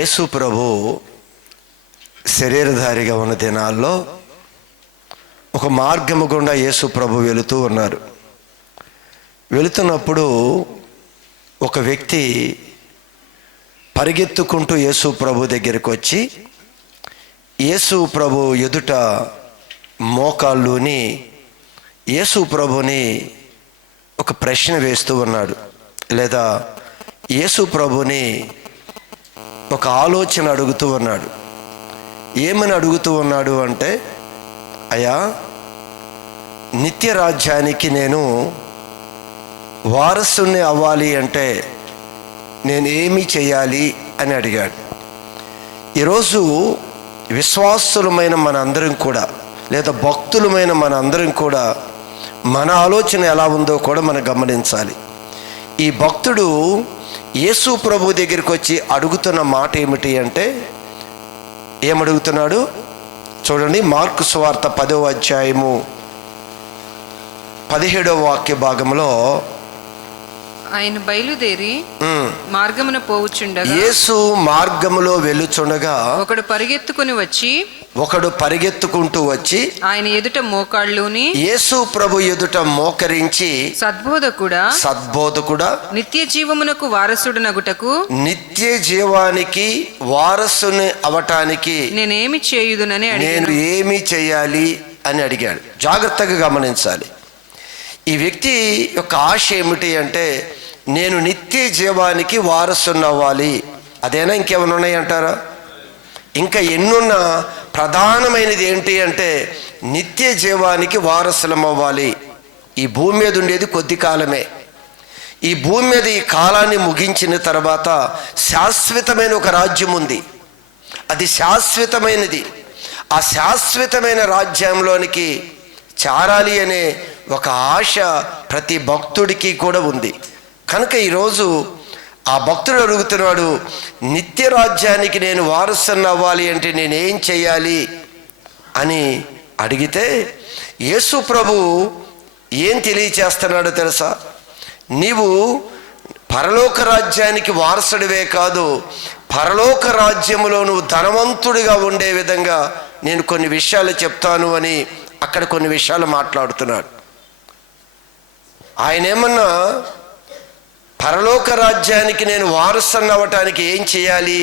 యేసు ప్రభు శరీరధారిగా ఉన్న దినాల్లో ఒక మార్గము గుండా యేసు ప్రభు వెళుతూ ఉన్నారు. వెళుతున్నప్పుడు ఒక వ్యక్తి పరిగెత్తుకుంటూ యేసు ప్రభు దగ్గరికి వచ్చి యేసు ప్రభు ఎదుట మోకాళ్ళుని యేసు ప్రభుని ఒక ప్రశ్న వేస్తూ ఉన్నాడు, లేదా యేసు ప్రభుని ఒక ఆలోచన అడుగుతూ ఉన్నాడు. ఏమని అడుగుతూ ఉన్నాడు అంటే, అయ్యా, నిత్య రాజ్యానికి నేను వారసుని అవ్వాలి అంటే నేను ఏమి చేయాలి అని అడిగాడు. ఈరోజు విశ్వాసులమైన మన అందరం కూడా, లేదా భక్తులమైన మన అందరం కూడా మన ఆలోచన ఎలా ఉందో కూడా మనం గమనించాలి. ఈ భక్తుడు యేసు ప్రభు దగ్గరికి వచ్చి అడుగుతున్న మాట ఏమిటి అంటే, ఏమడుగుతున్నాడు చూడండి. మార్కు సువార్త 10వ అధ్యాయము 17వ వాక్య భాగంలో, ఆయన బయలుదేరి మార్గమున పోవుచుండగా, యేసు మార్గములో వెళ్ళుచుండగా ఒకడు పరిగెత్తుకుంటూ వచ్చి ఆయన ఎదుట మోకాళ్ళుని యేసు ప్రభు ఎదుట మోకరించి, సద్బోధకుడా, నిత్య జీవమునకు వారసుడనగుటకు, నిత్య జీవానికి వారసుని అవటానికి నేనేమి చేయుదునని నేను ఏమి చేయాలి అని అడిగాడు. జాగ్రత్తగా గమనించాలి. ఈ వ్యక్తి యొక్క ఆశ ఏమిటి అంటే, నేను నిత్య జీవానికి వారసుని అవ్వాలి. అదేనా? ఇంకేమైనా ఉన్నాయంటారా? ఇంకా ఎన్నున్నా ప్రధానమైనది ఏంటి అంటే, నిత్య జీవానికి వారసులం అవ్వాలి. ఈ భూమి మీద ఉండేది కొద్ది కాలమే. ఈ భూమి మీద ఈ కాలాన్ని ముగించిన తర్వాత శాశ్వతమైన ఒక రాజ్యం ఉంది. అది శాశ్వతమైనది. ఆ శాశ్వతమైన రాజ్యంలోనికి చేరాలి అనే ఒక ఆశ ప్రతి భక్తుడికి కూడా ఉంది. కనుక ఈరోజు ఆ భక్తుడు అడుగుతున్నాడు, నిత్య రాజ్యానికి నేను వారసుని అవ్వాలి అంటే నేనేం చేయాలి అని అడిగితే, యేసు ప్రభు ఏం తెలియచేస్తున్నాడో తెలుసా? నీవు పరలోక రాజ్యానికి వారసుడివే కాదు, పరలోక రాజ్యములో నువ్వు ధనవంతుడిగా ఉండే విధంగా నేను కొన్ని విషయాలు చెప్తాను అని అక్కడ కొన్ని విషయాలు మాట్లాడుతున్నాడు. ఆయన ఏమన్నా పరలోక రాజ్యానికి నేను వారసుని అవ్వటానికి ఏం చేయాలి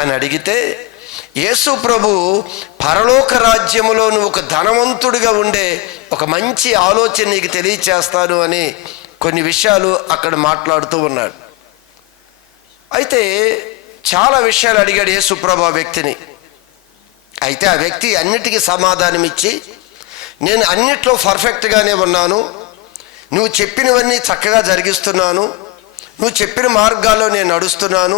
అని అడిగితే, యేసు ప్రభు పరలోక రాజ్యములో నువ్వు ఒక ధనవంతుడిగా ఉండే ఒక మంచి ఆలోచన నీకు తెలియచేస్తాను అని కొన్ని విషయాలు అక్కడ మాట్లాడుతూ ఉన్నాడు. అయితే చాలా విషయాలు అడిగాడు యేసు ప్రభు ఆ వ్యక్తిని. అయితే ఆ వ్యక్తి అన్నిటికీ సమాధానం ఇచ్చి, నేను అన్నిట్లో పర్ఫెక్ట్గానే ఉన్నాను, నువ్వు చెప్పినవన్నీ చక్కగా జరిగిస్తున్నాను, నువ్వు చెప్పిన మార్గాల్లో నేను నడుస్తున్నాను,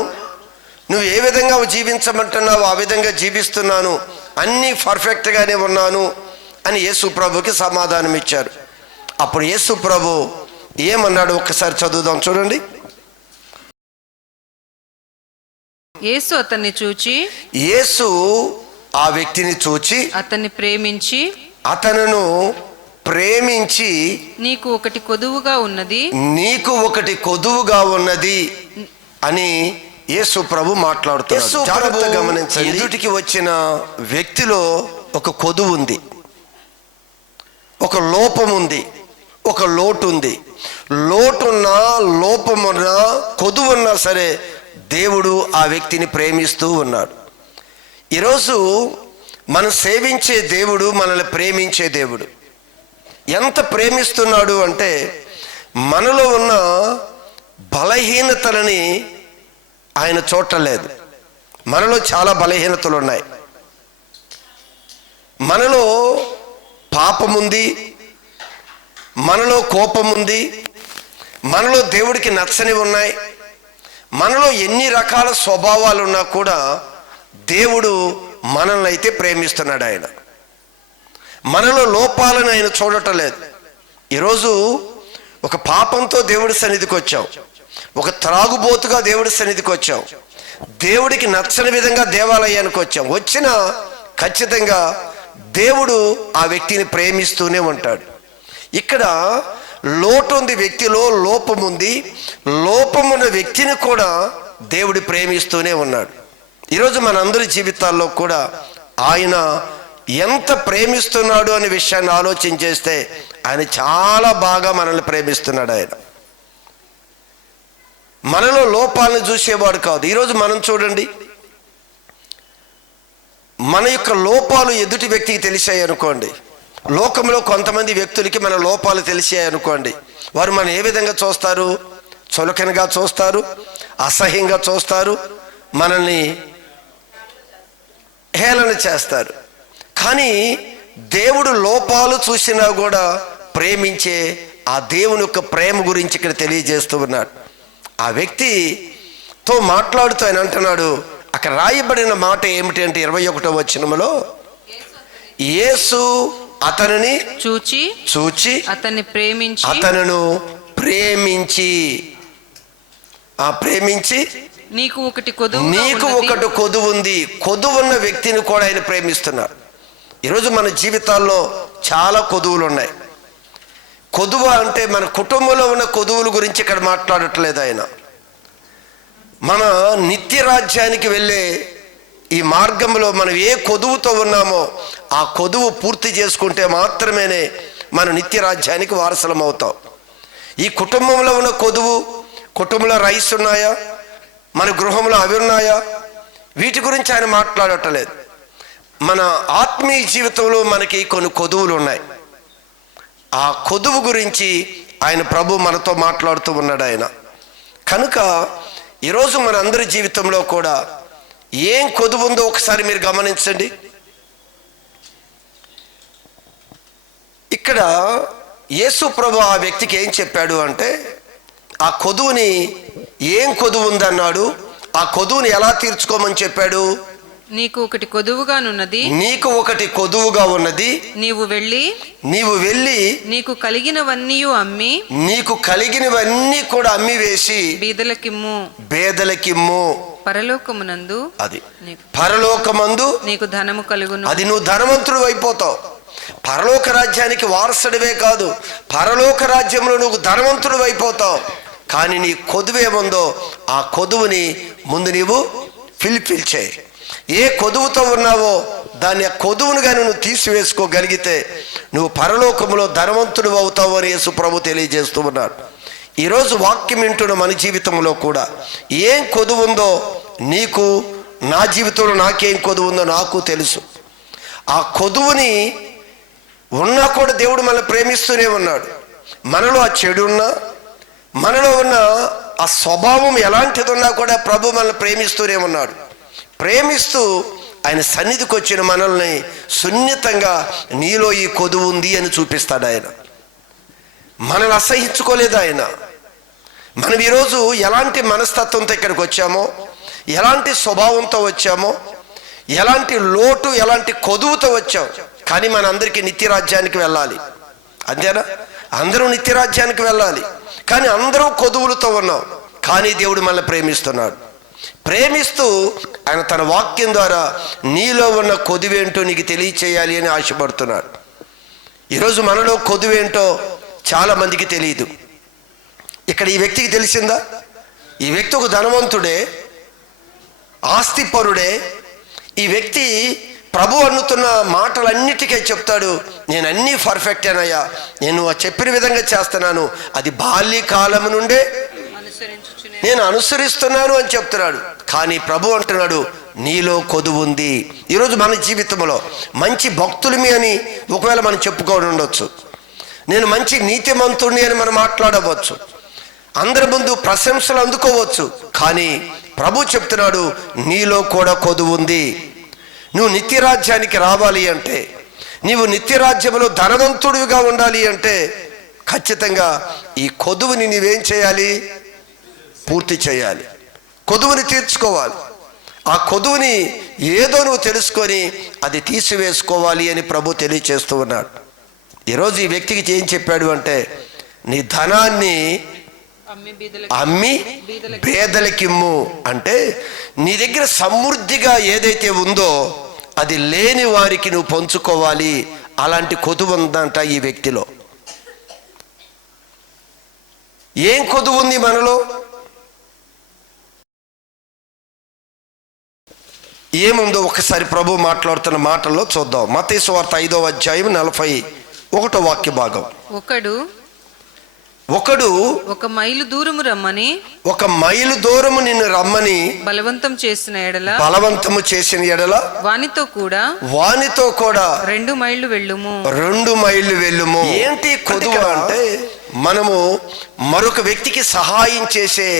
నువ్వు ఏ విధంగా జీవించమంటున్నావు ఆ విధంగా జీవిస్తున్నాను, అన్నీ పర్ఫెక్ట్గానే ఉన్నాను అని యేసు ప్రభుకి సమాధానం ఇచ్చారు. అప్పుడు యేసు ప్రభు ఏమన్నాడు ఒక్కసారి చదువుదాం, చూడండి. యేసు అతన్ని చూచి, యేసు ఆ వ్యక్తిని చూచి అతన్ని ప్రేమించి, అతనును ప్రేమించి, నీకు ఒకటి కొదువుగా ఉన్నది అని యేసు ప్రభు మాట్లాడుతున్నాడు. గమనించండి, ఎదుటికి వచ్చిన వ్యక్తిలో ఒక కొదువు ఉంది, ఒక లోపం ఉంది, ఒక లోటు ఉంది. లోటున్నా, లోపమున్నా, కొదువున్నా సరే దేవుడు ఆ వ్యక్తిని ప్రేమిస్తూ ఉన్నాడు. ఈరోజు మనం సేవించే దేవుడు మనల్ని ప్రేమించే దేవుడు. ఎంత ప్రేమిస్తున్నాడు అంటే, మనలో ఉన్న బలహీనతలని ఆయన చూడలేదు. మనలో చాలా బలహీనతలు ఉన్నాయి. మనలో పాపముంది, మనలో కోపముంది, మనలో దేవుడికి నచ్చనివి ఉన్నాయి. మనలో ఎన్ని రకాల స్వభావాలు ఉన్నా కూడా దేవుడు మనల్ని అయితే ప్రేమిస్తున్నాడు. ఆయన మనలో లోపాలను ఆయన చూడటం లేదు. ఈరోజు ఒక పాపంతో దేవుడి సన్నిధికి వచ్చావు, ఒక త్రాగుబోతుగా దేవుడి సన్నిధికి వచ్చావు, దేవుడికి నచ్చని విధంగా దేవాలయానికి వచ్చాం. వచ్చినా ఖచ్చితంగా దేవుడు ఆ వ్యక్తిని ప్రేమిస్తూనే ఉంటాడు. ఇక్కడ లోటు ఉంది, వ్యక్తిలో లోపం ఉంది. లోపమున్న వ్యక్తిని కూడా దేవుడు ప్రేమిస్తూనే ఉన్నాడు. ఈరోజు మనందరి జీవితాల్లో కూడా ఆయన ఎంత ప్రేమిస్తున్నాడు అనే విషయాన్ని ఆలోచన చేస్తే ఆయన చాలా బాగా మనల్ని ప్రేమిస్తున్నాడు. ఆయన మనలో లోపాలను చూసేవాడు కాదు. ఈరోజు మనం చూడండి, మన యొక్క లోపాలు ఎదుటి వ్యక్తికి తెలిసాయి అనుకోండి, లోకంలో కొంతమంది వ్యక్తులకి మన లోపాలు తెలిసాయి అనుకోండి, వారు మనం ఏ విధంగా చూస్తారు? చులకనగా చూస్తారు, అసహ్యంగా చూస్తారు, మనల్ని హేళన చేస్తారు. కానీ దేవుడు లోపాలు చూసినా కూడా ప్రేమించే ఆ దేవుని యొక్క ప్రేమ గురించి ఇక్కడ తెలియజేస్తూ ఉన్నాడు. ఆ వ్యక్తితో మాట్లాడుతూ ఆయన అంటున్నాడు, అక్కడ రాయబడిన మాట ఏమిటి అంటే 21వ వచనములో, యేసు అతనిని చూచి అతన్ని ప్రేమించి అతనును ప్రేమించి నీకు ఒకటి కొదువు ఉంది. కొదువున్న వ్యక్తిని కూడా ఆయన ప్రేమిస్తున్నారు. ఈరోజు మన జీవితాల్లో చాలా కొదువులు ఉన్నాయి. కొదువ అంటే మన కుటుంబంలో ఉన్న కొదువుల గురించి ఇక్కడ మాట్లాడట్లేదు ఆయన. మన నిత్య రాజ్యానికి వెళ్ళే ఈ మార్గంలో మనం ఏ కొదువుతో ఉన్నామో ఆ కొదువు పూర్తి చేసుకుంటే మాత్రమేనే మన నిత్య రాజ్యానికి వారసులం అవుతాం. ఈ కుటుంబంలో ఉన్న కొదువు, కుటుంబంలో రైస్ ఉన్నాయా, మన గృహంలో అవి ఉన్నాయా, వీటి గురించి ఆయన మాట్లాడటలేదు. మన ఆత్మీయ జీవితంలో మనకి కొన్ని కొదువులు ఉన్నాయి. ఆ కొదువు గురించి ఆయన ప్రభు మనతో మాట్లాడుతూ ఉన్నాడు ఆయన. కనుక ఈరోజు మన అందరి జీవితంలో కూడా ఏం కొదువు ఉందో ఒకసారి మీరు గమనించండి. ఇక్కడ యేసు ప్రభు ఆ వ్యక్తికి ఏం చెప్పాడు అంటే, ఆ కొదువుని ఏం కొదువు ఉందన్నాడు, ఆ కొదువుని ఎలా తీర్చుకోమని చెప్పాడు? నీకు ఒకటి కొదువుగా ఉన్నది, నీవు వెళ్ళి నీకు కలిగినవన్నీ కూడా అమ్మి వేసి బేదలకిమ్ము. పరలోకమునందు నీకు ధనము కలుగును. అది నువ్వు ధనవంతుడు అయిపోతావు. పరలోక రాజ్యానికి వారసుడివే కాదు, పరలోక రాజ్యంలో నువ్వు ధనవంతుడు అయిపోతావు. కానీ నీ కొదువేముందో ఆ కొదువుని ముందు నీవు ఫిల్ చేయి. ఏ కొదువుతో ఉన్నావో దాన్ని ఆ కొదువును కానీ నువ్వు తీసివేసుకోగలిగితే నువ్వు పరలోకములో ధనవంతుడు అవుతావు అని యేసు ప్రభు తెలియజేస్తూ ఉన్నాడు. ఈరోజు వాక్యం వింటున్న మన జీవితంలో కూడా ఏం కొదువు ఉందో నీకు, నా జీవితంలో నాకేం కొదువు ఉందో నాకు తెలుసు. ఆ కొదువుని ఉన్నా కూడా దేవుడు మనల్ని ప్రేమిస్తూనే ఉన్నాడు. మనలో ఆ చెడు ఉన్నా, మనలో ఉన్న ఆ స్వభావం ఎలాంటిది ఉన్నా కూడా ప్రభు మనల్ని ప్రేమిస్తూనే ఉన్నాడు. ప్రేమిస్తూ ఆయన సన్నిధికి వచ్చిన మనల్ని సున్నితంగా నీలో ఈ కొదువు ఉంది అని చూపిస్తాడు ఆయన. మనల్ని అసహించుకోలేదు ఆయన. మనం ఈరోజు ఎలాంటి మనస్తత్వంతో ఇక్కడికి వచ్చామో, ఎలాంటి స్వభావంతో వచ్చామో, ఎలాంటి లోటు, ఎలాంటి కొదువుతో వచ్చాం. కానీ మన అందరికీ నిత్యరాజ్యానికి వెళ్ళాలి, అంతేనా? అందరూ నిత్యరాజ్యానికి వెళ్ళాలి. కానీ అందరూ కొదువులతో ఉన్నాం. కానీ దేవుడు మనల్ని ప్రేమిస్తున్నాడు. ప్రేమిస్తూ ఆయన తన వాక్యం ద్వారా నీలో ఉన్న కొదువేంటో నీకు తెలియచేయాలి అని ఆశపడుతున్నాడు. ఈరోజు మనలో కొదువేంటో చాలా మందికి తెలియదు. ఇక్కడ ఈ వ్యక్తికి తెలిసిందా? ఈ వ్యక్తి ఒక ధనవంతుడే, ఆస్తిపరుడే. ఈ వ్యక్తి ప్రభు అన్నుతున్న మాటలన్నిటికీ చెప్తాడు, నేను అన్నీ పర్ఫెక్టేనయ్యా, నేను చెప్పిన విధంగా చేస్తున్నాను, అది బాల్యకాలం నుండే నేను అనుసరిస్తున్నాను అని చెప్తున్నాడు. కానీ ప్రభు అంటున్నాడు, నీలో కొదువు ఉంది. ఈరోజు మన జీవితంలో మంచి భక్తులమి అని ఒకవేళ మనం చెప్పుకొని ఉండొచ్చు, నేను మంచి నీతిమంతుడిని అని మనం మాట్లాడవచ్చు, అందరి ముందు ప్రశంసలు అందుకోవచ్చు. కానీ ప్రభు చెప్తున్నాడు, నీలో కూడా కొదువు ఉంది. నువ్వు నిత్యరాజ్యానికి రావాలి అంటే, నీవు నిత్యరాజ్యంలో ధనవంతుడిగా ఉండాలి అంటే ఖచ్చితంగా ఈ కొదువుని నీవేం చేయాలి? పూర్తి చేయాలి. కొదువుని తీర్చుకోవాలి. ఆ కొదువుని ఏదో నువ్వు తెలుసుకొని అది తీసివేసుకోవాలి అని ప్రభు తెలియచేస్తూ ఉన్నాడు. ఈరోజు ఈ వ్యక్తికి ఏం చెప్పాడు అంటే, నీ ధనాన్ని అమ్మి పేదలకిమ్ము. అంటే నీ దగ్గర సమృద్ధిగా ఏదైతే ఉందో అది లేని వారికి నువ్వు పంచుకోవాలి. అలాంటి కొదువు ఉందంట ఈ వ్యక్తిలో. ఏం కొదువు ఉంది మనలో? ఏముందో ఒకసారి ప్రభు మాట్లాడుతున్న మాటల్లో చూద్దాం. మత్తయి సువార్త 5వ అధ్యాయం 41వ వాక్య భాగం. ఒకడు ఒక మైలు దూరము రమ్మని, ఒక మైలు దూరము నిన్ను రమ్మని బలవంతం చేసిన ఎడల వానితో కూడా 2 మైళ్ళు వెళ్ళుము. 2 మైళ్ళు వెళ్ళుము. ఏంటి కొదువ అంటే మనము మరొక వ్యక్తికి సహాయం చేసే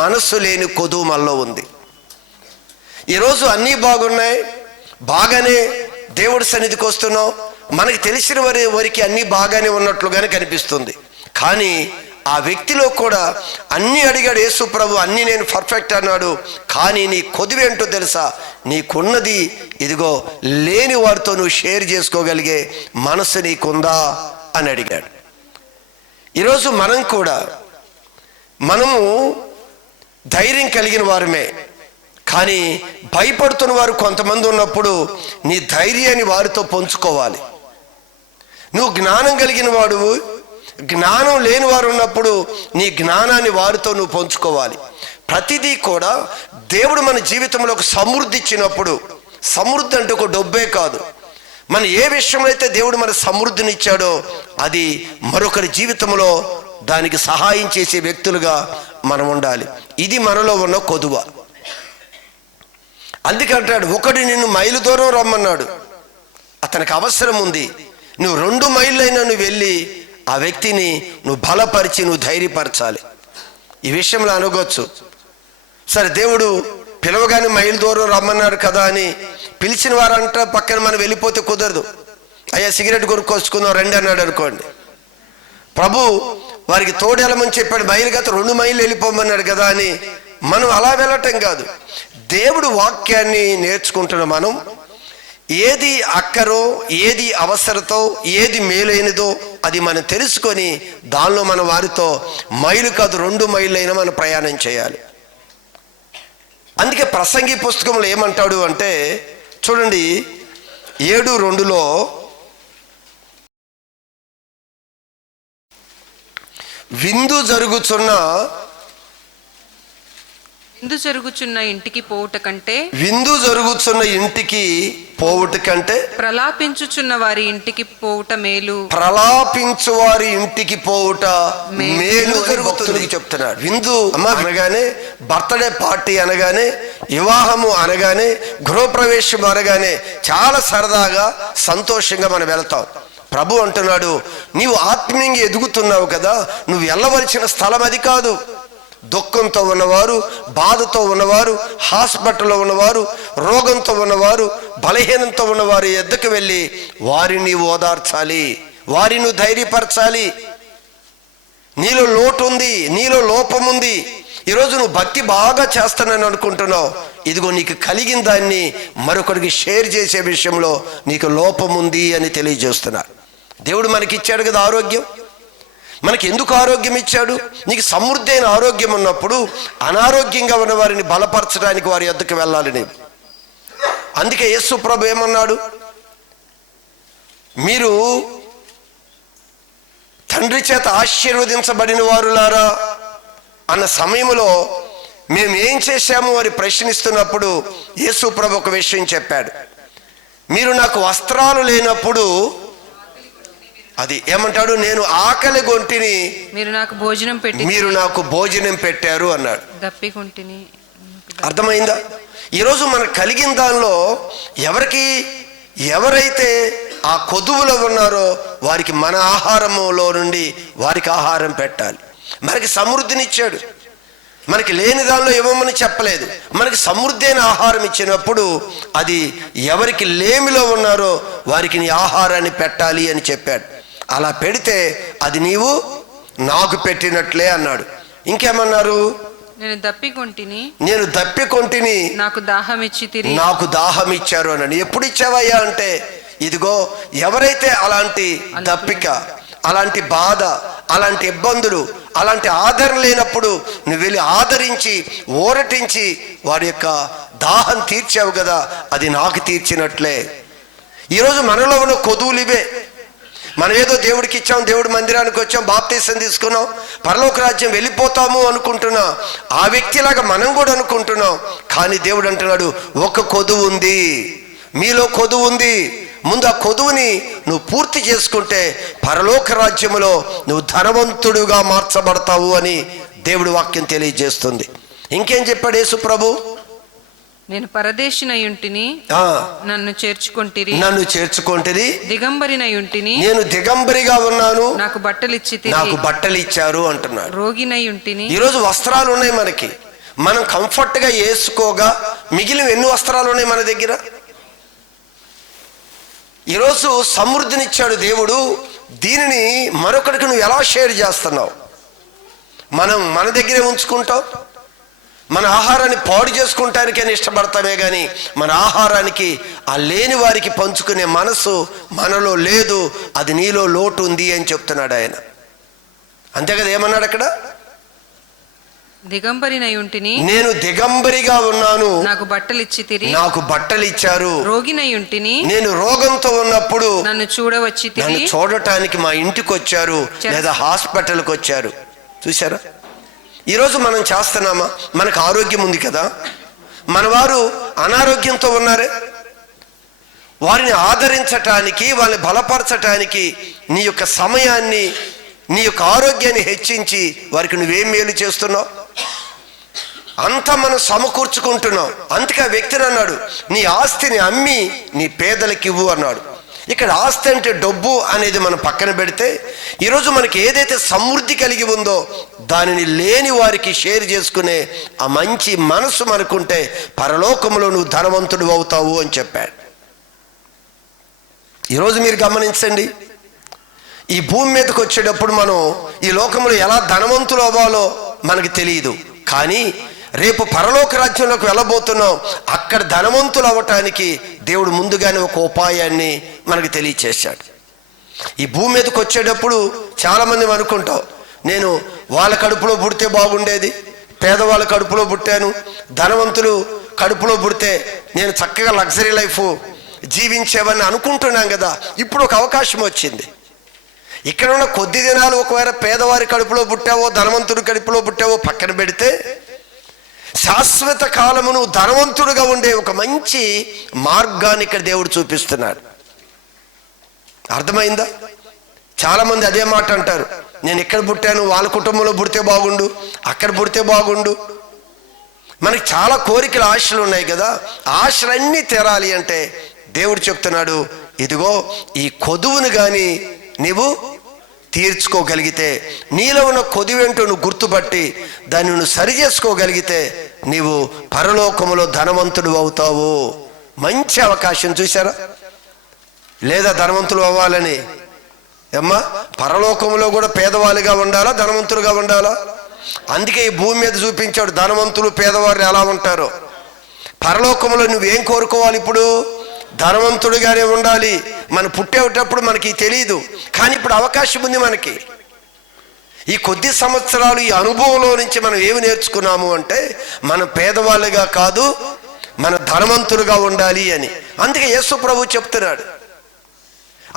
మనస్సు లేని కొదువు మనలో ఉంది. ఈరోజు అన్నీ బాగున్నాయి, బాగానే దేవుడి సన్నిధికి వస్తున్నాం, మనకి తెలిసిన వారికి అన్నీ బాగానే ఉన్నట్లుగానే కనిపిస్తుంది. కానీ ఆ వ్యక్తిలో కూడా అన్నీ అడిగాడు యేసు ప్రభు, అన్నీ నేను పర్ఫెక్ట్ అన్నాడు. కానీ నీ కొదువేంటో తెలుసా? నీకున్నది ఇదిగో, లేని వారితో నువ్వు షేర్ చేసుకోగలిగే మనసు నీకుందా అని అడిగాడు. ఈరోజు మనము ధైర్యం కలిగిన వారమే, కానీ భయపడుతున్న వారు కొంతమంది ఉన్నప్పుడు నీ ధైర్యాన్ని వారితో పంచుకోవాలి. నువ్వు జ్ఞానం కలిగిన వాడు, జ్ఞానం లేని వారు ఉన్నప్పుడు నీ జ్ఞానాన్ని వారితో నువ్వు పంచుకోవాలి. ప్రతిదీ కూడా దేవుడు మన జీవితంలో ఒక సమృద్ధి ఇచ్చినప్పుడు, సమృద్ధి అంటే ఒక డబ్బే కాదు, మన ఏ విషయంలో అయితే దేవుడు మన సమృద్ధిని ఇచ్చాడో అది మరొకరి జీవితంలో దానికి సహాయం చేసే వ్యక్తులుగా మనం ఉండాలి. ఇది మనలో ఉన్న కొదువ. అందుకంటాడు, ఒకడు నిన్ను మైలు దూరం రమ్మన్నాడు, అతనికి అవసరం ఉంది, నువ్వు 2 మైళ్ళైనా నువ్వు వెళ్ళి ఆ వ్యక్తిని నువ్వు బలపరిచి నువ్వు ధైర్యపరచాలి. ఈ విషయంలో అనుకోవచ్చు, సరే దేవుడు పిలవగానే మైలు దూరం రమ్మన్నాడు కదా అని పిలిచిన వారంట పక్కన మనం వెళ్ళిపోతే కుదరదు. అయ్యా సిగరెట్ కొనుక్కొచ్చుకుందాం రండి అన్నాడు అనుకోండి, ప్రభు వారికి తోడెళ్ళమని చెప్పాడు, మైలు గత 2 మైళ్ళు వెళ్ళిపోమన్నాడు కదా అని మనం అలా వెళ్ళటం కాదు. దేవుడు వాక్యాన్ని నేర్చుకుంటున్న మనం ఏది అక్కరో, ఏది అవసరతో, ఏది మేలైనదో అది మనం తెలుసుకొని దానిలో మన వారితో మైలు కాదు 2 మైళ్ళైనా మనం ప్రయాణం చేయాలి. అందుకే ప్రసంగి పుస్తకంలో ఏమంటాడు అంటే చూడండి, 7:2 విందు జరుగుచున్న ఇంటికి పోవుట కంటే, విందు జరుగుతున్న ఇంటికి పోవుట కంటే ప్రలాపించుచున్న వారి ఇంటికి పోవుట మేలు. ప్రలాపించు వారి ఇంటికి పోవుట మేలు జరుగుతుంది చెప్తున్నాడు. విందు అనగానే, బర్త్డే పార్టీ అనగానే, వివాహము అనగానే, గృహప్రవేశం అనగానే చాలా సరదాగా సంతోషంగా మనం వెళ్తాం. ప్రభు అంటున్నాడు, నీవు ఆత్మీయంగా ఎదుగుతున్నావు కదా, నువ్వు వెళ్ళవలసిన స్థలం అది కాదు. దుఃఖంతో ఉన్నవారు, బాధతో ఉన్నవారు, హాస్పిటల్లో ఉన్నవారు, రోగంతో ఉన్నవారు, బలహీనంతో ఉన్నవారు ఎద్దకు వెళ్ళి వారిని ఓదార్చాలి, వారిని ధైర్యపరచాలి. నీలో లోటు ఉంది, నీలో లోపం ఉంది. ఈరోజు నువ్వు భక్తి బాగా చేస్తానని అనుకుంటున్నావు, ఇదిగో నీకు కలిగిన దాన్ని మరొకరికి షేర్ చేసే విషయంలో నీకు లోపం ఉంది అని తెలియజేస్తున్నా. దేవుడు మనకి ఇచ్చాడు కదా ఆరోగ్యం. మనకి ఎందుకు ఆరోగ్యం ఇచ్చాడు? నీకు సమృద్ధి అయిన ఆరోగ్యం ఉన్నప్పుడు అనారోగ్యంగా ఉన్న వారిని బలపరచడానికి వారి యొద్దకు వెళ్ళాలి నేను. అందుకే యేసు ప్రభు ఏమన్నాడు, మీరు తండ్రి చేత ఆశీర్వదించబడిన వారులారా అన్న సమయంలో మేము ఏం చేశాము వారి ప్రశ్నిస్తున్నప్పుడు యేసు ప్రభు ఒక విషయం చెప్పాడు, మీరు నాకు వస్త్రాలు లేనప్పుడు, అది ఏమంటాడు, నేను ఆకలి గొంటిని మీరు నాకు భోజనం పెట్టారు అన్నాడు. దప్పికొంటిని. అర్థమైందా? ఈరోజు మనకు కలిగిన దానిలో ఎవరైతే ఆ కొదువులో ఉన్నారో వారికి మన ఆహారములో నుండి వారికి ఆహారం పెట్టాలి. మనకి సమృద్ధినిచ్చాడు, మనకి లేని దానిలో ఇవ్వమని చెప్పలేదు. మనకి సమృద్ధి అయిన ఆహారం ఇచ్చినప్పుడు అది ఎవరికి లేమిలో ఉన్నారో వారికి నీ ఆహారాన్ని పెట్టాలి అని చెప్పాడు. అలా పెడితే అది నీవు నాకు పెట్టినట్లే అన్నాడు. ఇంకేమన్నారు, నేను దప్పికొంటిని నాకు దాహం ఇచ్చారు అన్నాడు. ఎప్పుడు ఇచ్చావయ్యా అంటే, ఇదిగో ఎవరైతే అలాంటి దప్పిక, అలాంటి బాధ, అలాంటి ఇబ్బందులు, అలాంటి ఆదరణ లేనప్పుడు నువ్వు వెళ్ళి ఆదరించి ఊరటించి వాడి యొక్క దాహం తీర్చావు కదా, అది నాకు తీర్చినట్లే. ఈరోజు మనలో ఉన్న కొదువులు ఇవే. మనం ఏదో దేవుడికి ఇచ్చాం, దేవుడి మందిరానికి వచ్చాం, బాప్తీసం తీసుకున్నాం, పరలోక రాజ్యం వెళ్ళిపోతాము అనుకుంటున్నాం. ఆ వ్యక్తిలాగా మనం కూడా అనుకుంటున్నాం. కానీ దేవుడు అంటున్నాడు, ఒక కొదువు ఉంది, మీలో కొదువు ఉంది. ముందు ఆ కొదువుని నువ్వు పూర్తి చేసుకుంటే పరలోక రాజ్యములో నువ్వు ధనవంతుడుగా మార్చబడతావు అని దేవుడి వాక్యం తెలియజేస్తుంది. ఇంకేం చెప్పాడు యేసు ప్రభు? నేను పరదేశినయుంటిని, నన్ను చేర్చుకొంటిరి. దిగంబరినయుంటిని, నేను దిగంబరిగా ఉన్నాను, నాకు బట్టలు ఇచ్చారు అంటున్నాడు. రోగినయుంటిని, ఈరోజు వస్త్రాలు ఉన్నాయి మనకి, మనం కంఫర్ట్ గా వేసుకోగా మిగిలిన ఎన్ని వస్త్రాలు ఉన్నాయి మన దగ్గర? ఈరోజు సమృద్ధినిచ్చాడు దేవుడు, దీనిని మరొకరికి నువ్వు ఎలా షేర్ చేస్తున్నావు? మనం మన దగ్గరే ఉంచుకుంటాం, మన ఆహారాన్ని పాడు చేసుకుంటానికైనా ఇష్టపడతామే కానీ మన ఆహారానికి ఆ లేని వారికి పంచుకునే మనసు మనలో లేదు. అది నీలో లోటు ఉంది అని చెప్తున్నాడు ఆయన. అంతే కదా, ఏమన్నాడు అక్కడ? దిగంబరినయుంటిని, నేను దిగంబరిగా ఉన్నాను, నాకు బట్టలు ఇచ్చారు. రోగినయుంటిని, నేను రోగంతో ఉన్నప్పుడు నన్ను చూడటానికి మా ఇంటికి వచ్చారు, లేదా హాస్పిటల్కి వచ్చారు. చూసారా? ఈరోజు మనం చేస్తున్నామా? మనకు ఆరోగ్యం ఉంది కదా, మన వారు అనారోగ్యంతో ఉన్నారే, వారిని ఆదరించటానికి, వాళ్ళని బలపరచటానికి నీ యొక్క సమయాన్ని, నీ యొక్క ఆరోగ్యాన్ని హెచ్చించి వారికి నువ్వేం మేలు చేస్తున్నావు? అంతా మనం సమకూర్చుకుంటున్నాం. అందుకే ఆ వ్యక్తిని అన్నాడు, నీ ఆస్తిని అమ్మి నీ పేదలకు ఇవ్వు అన్నాడు. ఇక్కడ ఆస్తి అంటే డబ్బు అనేది మనం పక్కన పెడితే, ఈరోజు మనకి ఏదైతే సమృద్ధి కలిగి ఉందో దానిని లేని వారికి షేర్ చేసుకునే ఆ మంచి మనసు మనకుంటే పరలోకంలో నువ్వు ధనవంతుడు అవుతావు అని చెప్పాడు. ఈరోజు మీరు గమనించండి, ఈ భూమి మీదకి వచ్చేటప్పుడు మనం ఈ లోకంలో ఎలా ధనవంతులు అవ్వాలో మనకు తెలియదు. కానీ రేపు పరలోక రాజ్యంలోకి వెళ్ళబోతున్నాం, అక్కడ ధనవంతులు అవ్వటానికి దేవుడు ముందుగానే ఒక ఉపాయాన్ని మనకు తెలియచేశాడు. ఈ భూమి మీదకి వచ్చేటప్పుడు చాలామంది అనుకుంటాం, నేను వాళ్ళ కడుపులో పుడితే బాగుండేది, పేదవాళ్ళ కడుపులో పుట్టాను, ధనవంతులు కడుపులో పుడితే నేను చక్కగా లగ్జరీ లైఫ్ జీవించేవని అనుకుంటున్నాం కదా. ఇప్పుడు ఒక అవకాశం వచ్చింది. ఇక్కడ ఉన్న కొద్ది దినాలు ఒకవేళ పేదవారి కడుపులో పుట్టావో, ధనవంతుడి కడుపులో పుట్టావో పక్కన పెడితే, శాశ్వత కాలమును ధనవంతుడుగా ఉండే ఒక మంచి మార్గాన్ని ఇక్కడ దేవుడు చూపిస్తున్నాడు. అర్థమైందా? చాలామంది అదే మాట అంటారు, నేను ఇక్కడ పుట్టాను, వాళ్ళ కుటుంబంలో పుడితే బాగుండు, అక్కడ పుడితే బాగుండు. మనకి చాలా కోరికలు, ఆశలు ఉన్నాయి కదా. ఆశలన్నీ తీరాలి అంటే దేవుడు చెప్తున్నాడు, ఇదిగో ఈ కొదువును కానీ నీవు తీర్చుకోగలిగితే, నీలో ఉన్న కొదువేంటో నువ్వు గుర్తుపట్టి దాన్ని నువ్వు సరి చేసుకోగలిగితే నీవు పరలోకములో ధనవంతుడు అవుతావు. మంచి అవకాశం. చూసారా? లేదా ధనవంతులు అవ్వాలని అమ్మా, పరలోకములో కూడా పేదవాళ్ళుగా ఉండాలా, ధనవంతులుగా ఉండాలా? అందుకే ఈ భూమి మీద చూపించాడు ధనవంతులు పేదవారు ఎలా ఉంటారో. పరలోకములో నువ్వేం కోరుకోవాలి? ఇప్పుడు ధనవంతుడిగానే ఉండాలి. మనం పుట్టేటప్పుడు మనకి తెలియదు, కానీ ఇప్పుడు అవకాశం ఉంది మనకి. ఈ కొద్ది సంవత్సరాలు ఈ అనుభవంలో నుంచి మనం ఏమి నేర్చుకున్నాము అంటే, మనం పేదవాళ్ళుగా కాదు, మన ధనవంతులుగా ఉండాలి అని. అందుకే యేసు ప్రభు చెప్తున్నాడు,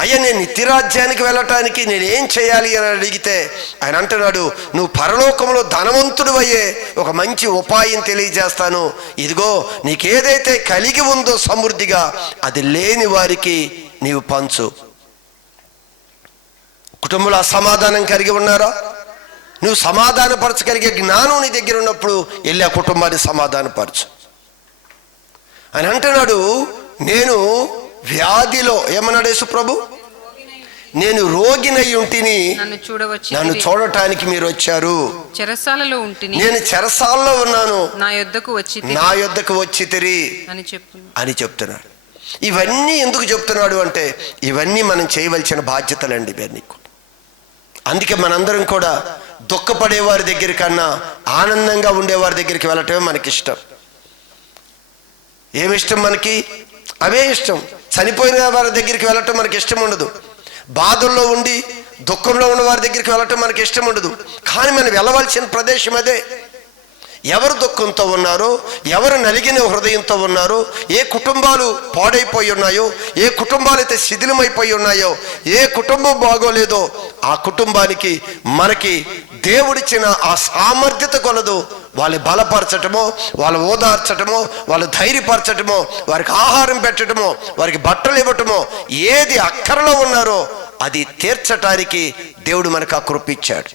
అయ్యా నేను నిత్యరాజ్యానికి వెళ్ళటానికి నేను ఏం చేయాలి అని అడిగితే ఆయన అంటున్నాడు, నువ్వు పరలోకంలో ధనవంతుడు అయ్యే ఒక మంచి ఉపాయం తెలియజేస్తాను. ఇదిగో నీకేదైతే కలిగి ఉందో సమృద్ధిగా, అది లేని వారికి నీవు పంచు. కుటుంబంలో అసమాధానం కలిగి ఉన్నారా? నువ్వు సమాధానపరచగలిగే జ్ఞానం నీ దగ్గర ఉన్నప్పుడు వెళ్ళి ఆ కుటుంబాన్ని సమాధానపరచు. అని అంటున్నాడు, నేను వ్యాధిలో, ఏమన్నాడు యేసు ప్రభు? నేను రోగినై ఉంటిని, నన్ను చూడటానికి మీరు వచ్చారు. చెరసాలలో ఉంటిని, నేను చెరసాలలో ఉన్నాను, నా యొద్దకు వచ్చితిరి అని చెప్తున్నాడు. ఇవన్నీ ఎందుకు చెప్తున్నాడు అంటే, ఇవన్నీ మనం చేయవలసిన బాధ్యతలండి ఇవన్నీ. అందుకే మనందరం కూడా దుఃఖపడే వారి దగ్గర కన్నా ఆనందంగా ఉండేవారి దగ్గరికి వెళ్ళటమే మనకి ఇష్టం. ఏమిష్టం మనకి? అవే ఇష్టం. చనిపోయిన వారి దగ్గరికి వెళ్ళటం మనకి ఇష్టం ఉండదు. బాధల్లో ఉండి దుఃఖంలో ఉన్న వారి దగ్గరికి వెళ్ళటం మనకి ఇష్టం ఉండదు. కానీ మనం వెళ్ళవలసిన ప్రదేశం అదే. ఎవరు దుఃఖంతో ఉన్నారో, ఎవరు నలిగిన హృదయంతో ఉన్నారో, ఏ కుటుంబాలు పాడైపోయి ఉన్నాయో, ఏ కుటుంబాలు అయితే శిథిలమైపోయి ఉన్నాయో, ఏ కుటుంబం బాగోలేదో ఆ కుటుంబానికి మనకి దేవుడిచ్చిన ఆ సామర్థ్యత కొలదు వాళ్ళని బలపరచటమో, వాళ్ళు ఓదార్చటమో, వాళ్ళు ధైర్యపరచటమో, వారికి ఆహారం పెట్టడమో, వారికి బట్టలు ఇవ్వటమో, ఏది అక్కరలో ఉన్నారో అది తీర్చటానికి దేవుడు మనకు ఆ కృప ఇచ్చాడు.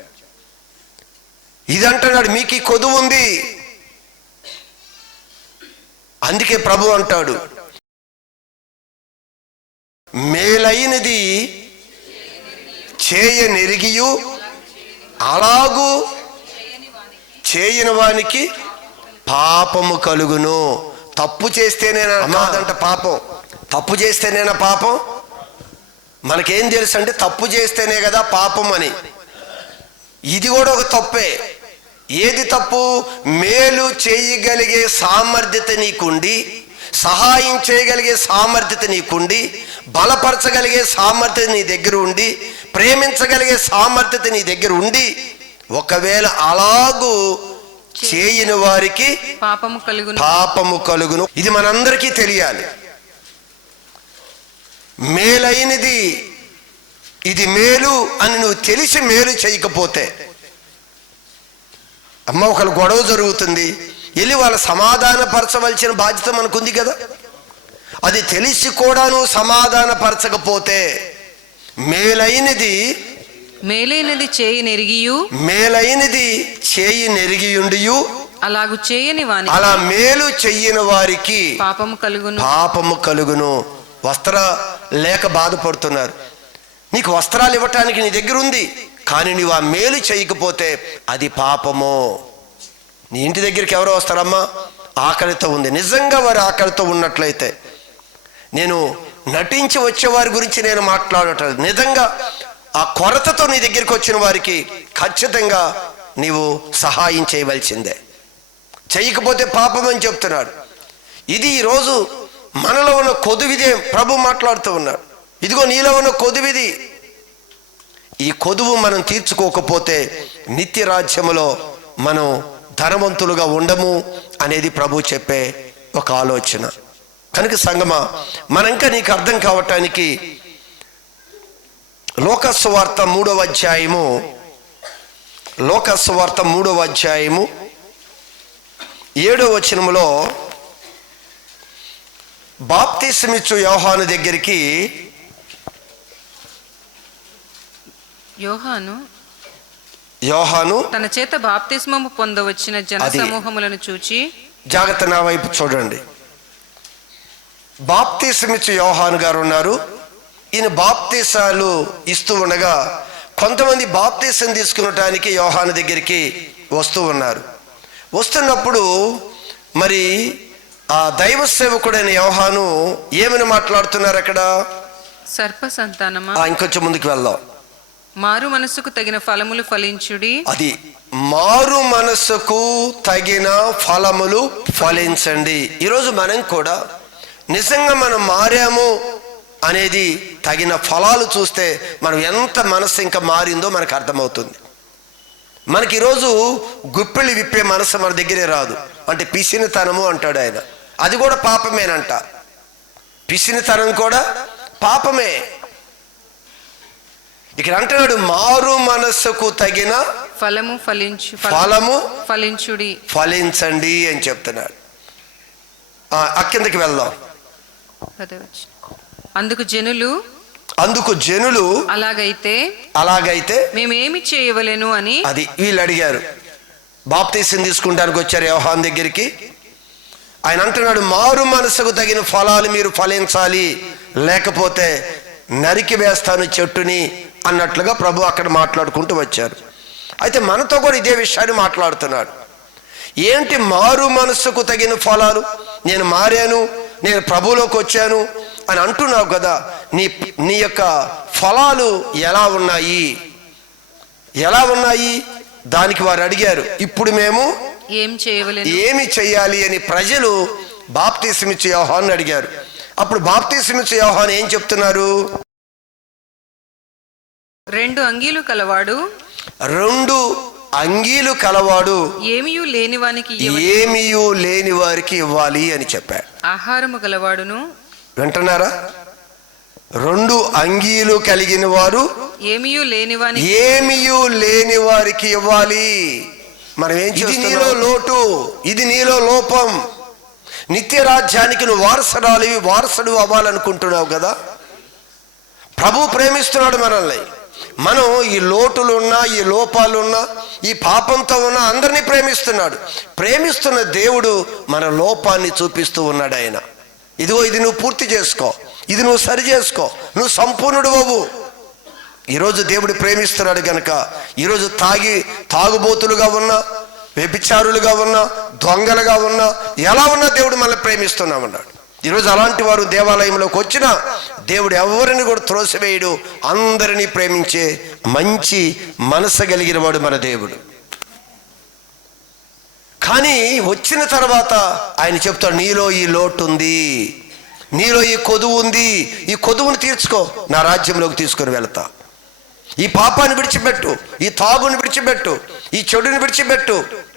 ఇది అంటున్నాడు, మీకు ఈ కొదువు ఉంది. అందుకే ప్రభు అంటాడు, మేలైనది చేయనెరిగియు అలాగూ చేయని వానికి పాపము కలుగును. తప్పు చేస్తేనేనా కాదంట పాపం, తప్పు చేస్తేనేనా పాపం? మనకేం తెలుసు అంటే తప్పు చేస్తేనే కదా పాపం అని. ఇది కూడా ఒక తప్పే. ఏది తప్పు? మేలు చేయగలిగే సామర్థ్యత నీకుండి, సహాయం చేయగలిగే సామర్థ్యత నీకుండి, బలపరచగలిగే సామర్థ్యత నీ దగ్గర ఉండి, ప్రేమించగలిగే సామర్థ్యత నీ దగ్గర ఉండి, ఒకవేళ అలాగూ చేయని వారికి పాపము కలుగును. ఇది మనందరికీ తెలియాలి. మేలైనది ఇది మేలు అని నువ్వు తెలిసి మేలు చేయకపోతే, అమ్మ ఒకళ్ళు గొడవ జరుగుతుంది, వెళ్ళి వాళ్ళ సమాధానపరచవలసిన బాధ్యత మనకుంది కదా. అది తెలిసి కూడా నువ్వు సమాధానపరచకపోతే, మేలైనది చేయనెరిగియు మేలైనది చేయనెరిగియుండియు అలాగు చేయని వానికి అలా మేలు చెయ్యని వారికి పాపము కలుగును. వస్త్ర లేక బాధపడుతున్నారు, నీకు వస్త్రాలు ఇవ్వటానికి నీ దగ్గర ఉంది, కానీ నువ్వు ఆ మేలు చేయకపోతే అది పాపము. నీ ఇంటి దగ్గరికి ఎవరో వస్తారమ్మా, ఆకలితో ఉంది, నిజంగా వారు ఆకలితో ఉన్నట్లయితే, నేను నటించి వచ్చేవారి గురించి నేను మాట్లాడటం, నిజంగా ఆ కొరతతో నీ దగ్గరికి వచ్చిన వారికి ఖచ్చితంగా నీవు సహాయం చేయవలసిందే. చేయకపోతే పాపం అని చెప్తున్నాడు. ఇది ఈరోజు మనలో ఉన్న కొదువిదే ప్రభు మాట్లాడుతూ ఉన్నాడు. ఇదిగో నీలో ఉన్న కొదువిది. ఈ కొదువు మనం తీర్చుకోకపోతే నిత్య రాజ్యములో మనం ధనవంతులుగా ఉండము అనేది ప్రభు చెప్పే ఒక ఆలోచన. కనుక సంగమా, మనంకా నీకు అర్థం కావటానికి లోకసువార్త 3వ అధ్యాయము 7వ వచనములో బాప్తిసమిచ్చు యోహాను దగ్గరికి యోహాను తన చేత బాప్తిస్మము పొందవచ్చిన జన సమూహములను చూచి, జాగ్రత్త నా వైపు చూడండి. బాప్తిసమిచ్చు యోహాను గారు ఉన్నారు. ఈయన బాప్తిసాలు ఇస్తూ ఉండగా కొంతమంది బాప్తిసం తీసుకునటానికి యోహాను దగ్గరికి వస్తూ ఉన్నారు. వస్తున్నప్పుడు మరి ఆ దైవ సేవకుడైన యోహాను ఏమని మాట్లాడుతున్నారు అక్కడ? సర్ప సంతానమా, ఇంకొంచెం ముందుకు వెళ్దాం. మారు మనసుకు తగిన ఫలములు ఫలించుడి. అది మారు మనసుకు తగిన ఫలములు ఫలించండి. ఈరోజు మనం కూడా నిజంగా మనం మారాము అనేది తగిన ఫలాలు చూస్తే మనం ఎంత మనసు ఇంకా మారిందో మనకు అర్థమవుతుంది. మనకి ఈరోజు గుప్పిళ్ళు విప్పే మనసు మన దగ్గరే రాదు. అంటే పిసినితనము అంటాడు ఆయన, అది కూడా పాపమేనంట. పిసినితనం కూడా పాపమే. ఇక్కడ అంటున్నాడు, మారు మనస్సుకు తగిన ఫలము ఫలించుడి, ఫలించండి అని చెప్తున్నాడు. కిందకి వెళ్దాం. అందుకు జనులు అలాగైతే మేమేమి చేయవలెను అని అది వీళ్ళు అడిగారు. బాప్తీసం తీసుకుంటానికి వచ్చారు యోహాను దగ్గరికి. ఆయన అంటున్నాడు, మారు మనసుకు తగిన ఫలాలు మీరు ఫలించాలి, లేకపోతే నరికి వేస్తాను చెట్టుని అన్నట్లుగా ప్రభు అక్కడ మాట్లాడుకుంటూ వచ్చారు. అయితే మనతో కూడా ఇదే విషయాన్ని మాట్లాడుతున్నాడు. ఏంటి మారు మనసుకు తగిన ఫలాలు? నేను మారాను, నేను ప్రభువులోకి వచ్చాను అని అంటున్నావు కదా, నీ యొక్క ఫలాలు ఎలా ఉన్నాయి? దానికి వారు అడిగారు, ఇప్పుడు మేము ఏమి చేయాలి అని ప్రజలు బాప్తీసమిచ్చే యోహాను అడిగారు. అప్పుడు బాప్తీసమిచ్చే యోహాను ఏం చెప్తున్నారు? 2 అంగీలు కలవాడు, 2 అంగీలు కలవాడు ఏమియు లేనివానికి ఏమియూ లేని వారికి ఇవ్వాలి అని చెప్పాడు. ఆహారము గలవాడును వింటున్నారా? 2 అంగీలు కలిగిన వారు ఏమియు లేనివానికి ఏమియూ లేని వారికి ఇవ్వాలి. మనం ఏం ఇది నీలో లోటు, ఇది నీలో లోపం. నిత్య రాజ్యానికి నువ్వు వారసుడు అవ్వాలనుకుంటున్నావు కదా. ప్రభు ప్రేమిస్తున్నాడు మనల్ని. మనం ఈ లోటులున్నా, ఈ లోపాలున్నా, ఈ పాపంతో ఉన్న అందరినీ ప్రేమిస్తున్నాడు. ప్రేమిస్తున్న దేవుడు మన లోపాన్ని చూపిస్తూ ఉన్నాడు. ఆయన ఇదిగో ఇది నువ్వు పూర్తి చేసుకో, ఇది నువ్వు సరి చేసుకో, నువ్వు సంపూర్ణుడు అవ్వు. ఈరోజు దేవుడు ప్రేమిస్తున్నాడు కనుక ఈరోజు తాగుబోతులుగా ఉన్నా, వ్యభిచారులుగా ఉన్నా, దొంగలుగా ఉన్నా, ఎలా ఉన్నా దేవుడు మనల్ని ప్రేమిస్తున్నామన్నాడు. ఈరోజు అలాంటి వారు దేవాలయంలోకి వచ్చినా దేవుడు ఎవరిని కూడా త్రోసివేయడు. అందరినీ ప్రేమించే మంచి మనసు కలిగిన వాడు మన దేవుడు. కానీ వచ్చిన తర్వాత ఆయన చెప్తాడు, నీలో ఈ లోటు ఉంది, నీలో ఈ కొదువు ఉంది, ఈ కొదువును తీర్చుకో, నా రాజ్యంలోకి తీసుకొని వెళ్తా. ఈ పాపాన్ని విడిచిపెట్టు, ఈ తాగుని విడిచిపెట్టు, ఈ చెడుని విడిచిపెట్టు,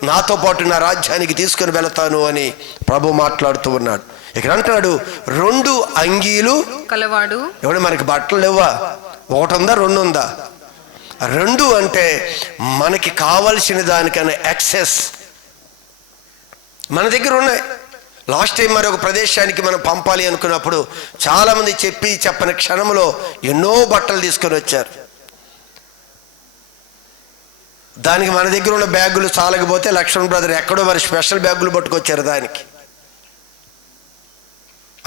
నాతో పాటు నా రాజ్యానికి తీసుకొని వెళతాను అని ప్రభు మాట్లాడుతూ ఉన్నాడు. ఇక్కడ అంటున్నాడు 2 అంగీలు కలవాడు. ఎవడు మనకి బట్టలు లేవా? 1 ఉందా, 2 ఉందా? 2 అంటే మనకి కావలసిన దానికన్నా ఎక్సెస్ మన దగ్గర ఉన్నాయి. లాస్ట్ టైం మరొక ప్రదేశానికి మనం పంపాలి అనుకున్నప్పుడు చాలామంది చెప్పని క్షణంలో ఎన్నో బట్టలు తీసుకొని వచ్చారు. దానికి మన దగ్గర ఉన్న బ్యాగులు చాలకపోతే లక్ష్మణ్ బ్రదర్ ఎక్కడో మరి స్పెషల్ బ్యాగులు పట్టుకొచ్చారు. దానికి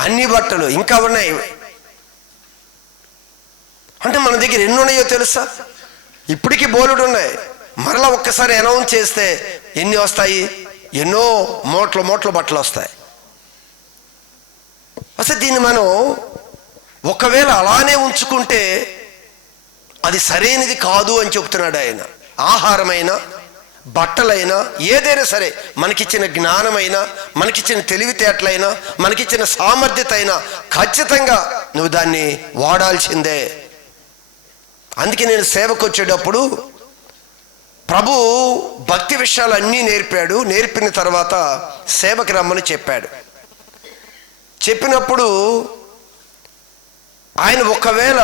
అన్ని బట్టలు ఇంకా ఉన్నాయి. అంటే మన దగ్గర ఎన్ని ఉన్నాయో తెలుసా? ఇప్పటికీ బోలెడు ఉన్నాయి. మరలా ఒక్కసారి అనౌన్స్ చేస్తే ఎన్ని వస్తాయి? ఎన్నో మూట్ల బట్టలు వస్తాయి. అసలు దీన్ని మనం ఒకవేళ అలానే ఉంచుకుంటే అది సరైనది కాదు అని చెప్తున్నాడు ఆయన. ఆహారమైనా, బట్టలైనా, ఏదైనా సరే, మనకిచ్చిన జ్ఞానమైనా, మనకిచ్చిన తెలివితేటలైనా, మనకిచ్చిన సామర్థ్యత అయినా ఖచ్చితంగా నువ్వు దాన్ని వాడాల్సిందే. అందుకే నేను సేవకు వచ్చేటప్పుడు ప్రభు భక్తి విషయాలు అన్నీ నేర్పాడు. నేర్పిన తర్వాత సేవకి రమ్మని చెప్పాడు. చెప్పినప్పుడు ఆయన ఒకవేళ